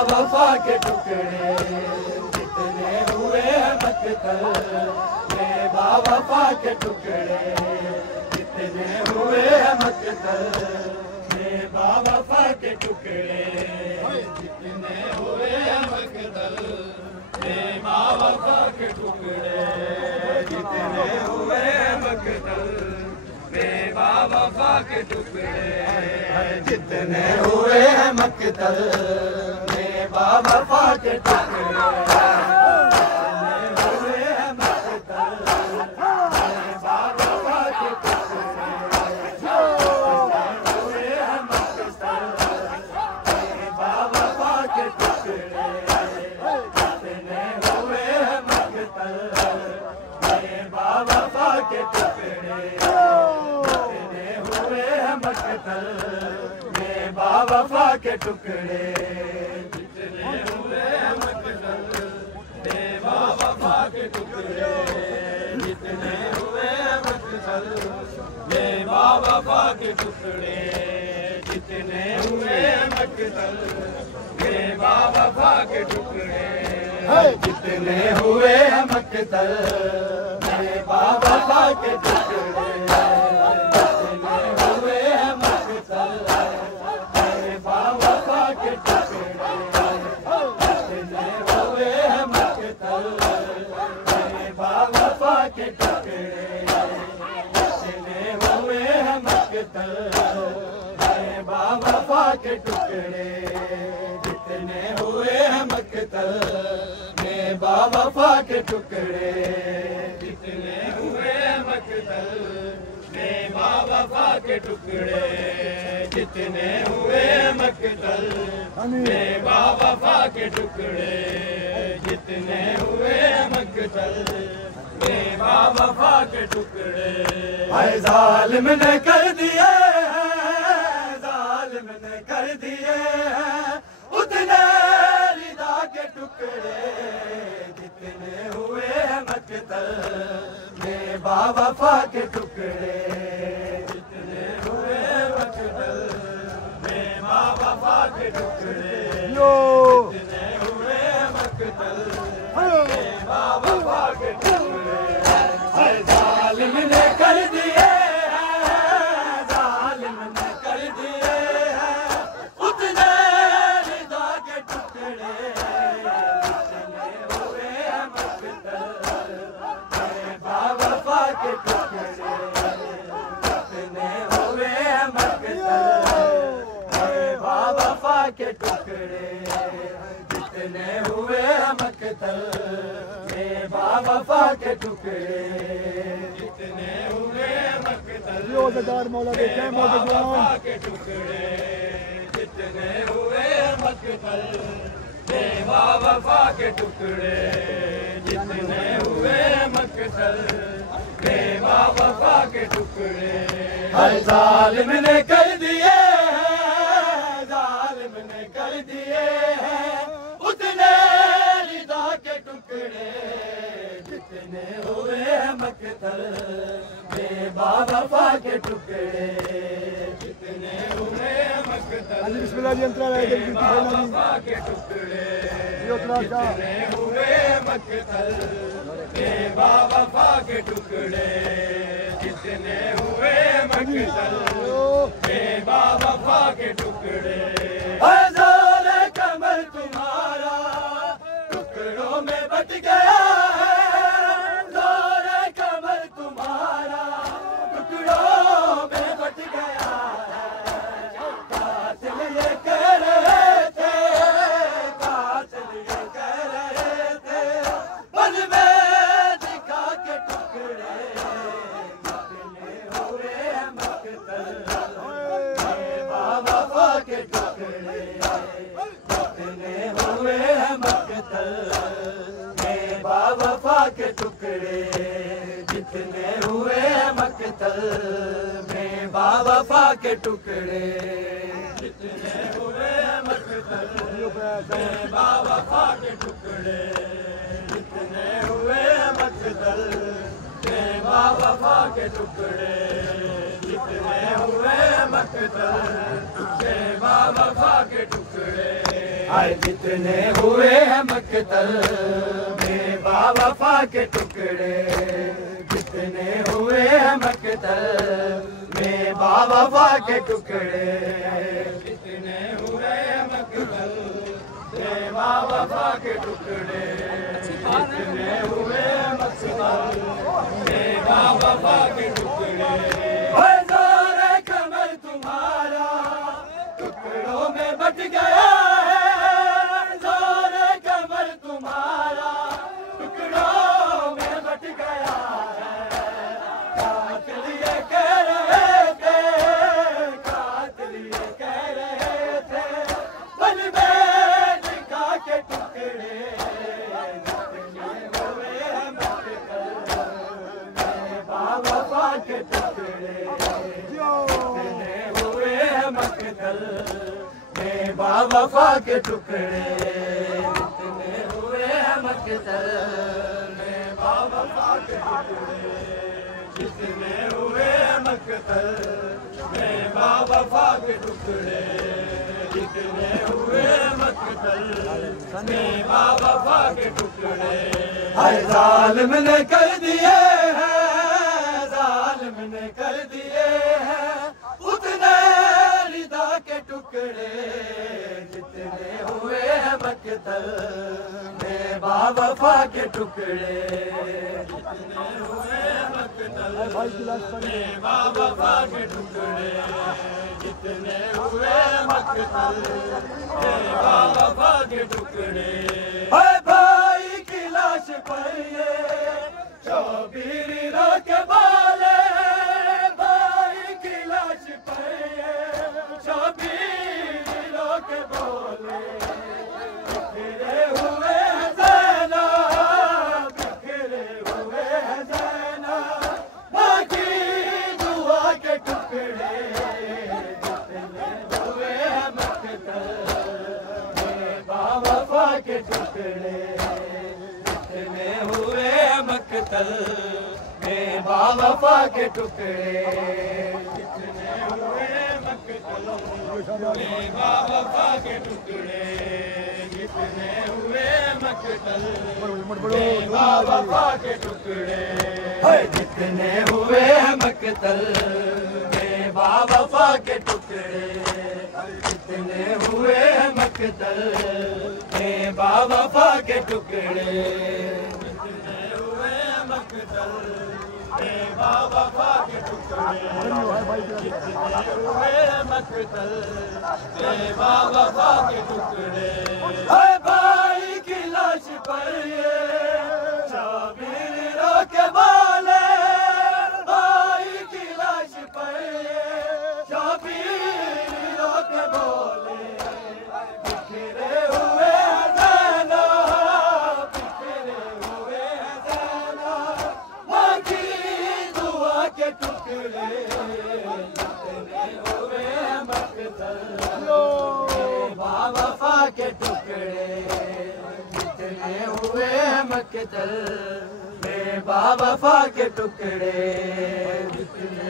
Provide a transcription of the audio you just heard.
बावफा के टुकड़े जितने हुए हैं मकतल, बेबावफा के टुकड़े जितने हुए हैं मकतल, बेबावफा के टुकड़े जितने हुए हैं मकतल, बेबावफा के टुकड़े जितने हुए हैं मकतल, बेबावफा के टुकड़े जितने हुए हैं मकतल, बेबावफा के टुकड़े बेबावफा के टुकड़े जितने हुए हैं मकतल, बेबावफा के टुकड़े जितने हुए हैं मकतल, बेबावफा के टुकड़े जितने हुए हैं मकतल, बेबावफा के टुकड़े जितने हुए हैं मकतल, बेबावफा के टुकड़े बेबावफा के टुकड़े जितने हुए हैं मकतल, बेबावफा के टुकड़े जितने हुए हैं मकतल, बेबावफा के टुकड़े जितने हुए हैं मकतल, बेबावफा के टुकड़े जितने हुए हैं मकतल, बेबावफा के टुकड़े हाय जालिम ने कर दिए कर दिए हैं उतने रिदा के टुकड़े जितने हुए हैं मकतल, बेबावफा के टुकड़े जितने हुए हैं मकतल, बेबावफा के टुकड़े जितने हुए हैं मकतल, बेबावफा के टुकड़े जालिम ने कर दिए के टुकड़े जितने हुए मकतल, बेबावफा के टुकड़े जितने हुए मकतल, बेबावफा के टुकड़े जितने हुए मकतल, बेबावफा के टुकड़े जितने हुए मकतल, बेबावफा के टुकड़े हर जालिम ने कर दिए कर दिए हैं उतने रिदा के टुकड़े जितने हुए मकतल, बेबावफा के टुकड़े जितने हुए मकतल, बेबावफा के टुकड़े जितने हुए मकतल, बेबावफा के टुकड़े जितने हुए मकतल, बेबावफा के टुकड़े कमर तुम्हारा टुकड़ों में बट गया है, जोर कमर तुम्हारा टुकड़ों में बट गया है, कातिल ये कह रहे थे, कातिल ये कह रहे थे, बन में दिखा के टुकड़े जितने हुए मकतल, बेबावफा के टुकड़े बेबावफा के टुकड़े जितने हुए मकतल, बेबावफा के टुकड़े जितने हुए मकतल, बेबावफा के टुकड़े जितने हुए मकतल, बेबावफा के टुकड़े जितने हुए मकतल बेवफा के टुकड़े हाय जितने हुए हैं मकतल बेवफा के टुकड़े जितने हुए हैं मकतल बेवफा के टुकड़े जितने हुए हैं मकतल बेवफा के टुकड़े जितने हुए हैं मकतल बेवफा के टुकड़े जोरे कमर तुम्हारा टुकड़ों में बट गया है जोरे कमर तुम्हारा टुकड़ों में बट गया है कातिल ये कह रहे थे कातिल ये कह रहे थे बल में लिखा के टुकड़े के टुकड़े जितने हुए हैं मकतल बेवफा के टुकड़े जितने हुए हैं मकतल बेवफा के टुकड़े जितने हुए हैं मकतल बेवफा के टुकड़े जितने हुए मकतल बेवफा के टुकड़े हर जालिम ने कर दिए हैं ने कर दिए हैं उतने रिदा के टुकड़े जितने हुए हैं मकतल बेवफा के टुकड़े जितने हुए हैं मकतल बेवफा के टुकड़े जितने हुए मकतल बेवफा के टुकड़े भाई की लाश पर ये शबीर के बाले के बोले बिखरे हुए ज़ैना बिखरे हुए ज़ैना बाकी दुआ के टुकड़े जितने हुए मकतल बेवफा के टुकड़े जितने हुए मकतल बेवफा के टुकड़े जितने हुए मकतल बेवफा के टुकड़े जितने हुए मकतल बेवफा के टुकड़े जितने हुए मकतल बेवफा के टुकड़े जितने हुए मकतल बेवफा के टुकड़े जितने हुए मकतल बेवफा के टुकड़े जितने हुए मकतल बेवफा के टुकड़े भाई की लाश पर ये शबीर के बाले भाई की लाश पर ये शबीर के बोले बिखरे हुए ज़ैना बिखरे हुए ज़ैना बाकी दुआ के टुकड़े जितने हुए मकतल बेवफा के टुकड़े जितने हुए मकतल बेवफा के टुकड़े जितने